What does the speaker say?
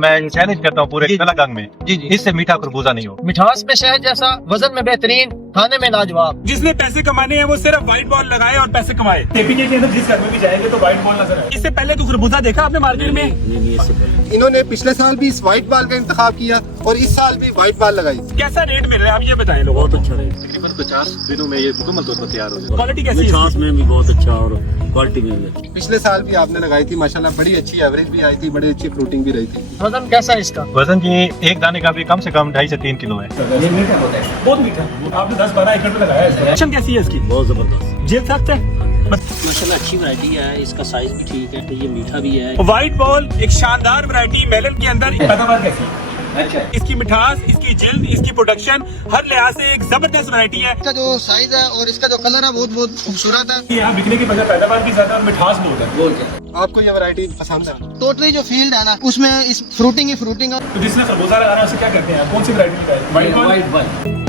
मैं चैलेंज करता हूँ पूरे कलाकंद में जी जी। इससे मीठा खरबूजा नहीं हो। मिठास में शहद जैसा, वजन में बेहतरीन, खाने में लाजवाब। जिसने पैसे कमाने हैं वो सिर्फ व्हाइट बॉल लगाए और पैसे कमाए। केपीके के अंदर जिस घर में भी जाएंगे तो व्हाइट बॉल नजर आए। इससे पहले तो खरबूजा देखा आपने मार्केट में? इन्होंने पिछले साल भी इस व्हाइट बाल का इंतखाब किया और इस साल भी व्हाइट बाल लगाई। कैसा रेट मिल रहा है आप ये बताएं लोगों को। बहुत अच्छा रेट, तकरीबन 50 दिनों में ये मुकम्मल तौर पर तैयार हो जाएगा। क्वालिटी कैसी है? मिठास में भी बहुत अच्छा और क्वालिटी में भी अच्छा। पिछले साल भी आपने लगाई थी, माशाल्लाह बड़ी अच्छी एवरेज भी आई थी, बड़ी अच्छी फ्रूटिंग भी रही थी। वजन कैसा है इसका? वजन की एक दाने का भी कम से कम 2.5 से 3 किलो है। बहुत मीठा। आपने 10-12 एकड़ में लगाया है। प्रोडक्शन कैसी है इसकी? बहुत जबरदस्त। जेल सकते हैं। माशाल्लाह अच्छी वैरायटी है, इसका साइज भी ठीक है, तो ये मीठा भी है। व्हाइट बॉल एक शानदार वैरायटी मेलन के अंदर। पैदावार कैसी है? अच्छा। इसकी मिठास, इसकी जिल्द, इसकी प्रोडक्शन हर लिहाज से एक जबरदस्त वैरायटी है। इसका जो साइज है और इसका जो कलर है बहुत खूबसूरत है। यहाँ बिकने की वजह पैदावार की ज्यादा और मिठास बहुत है। आपको ये वैरायटी पसंद है? टोटली जो फील्ड है ना उसमें इस फ्रूटिंग ही फ्रूटिंग है। तो जिसने खरबूजा लगाना है उसे क्या करते हैं? कौन सी वैरायटी लगाए? White ball.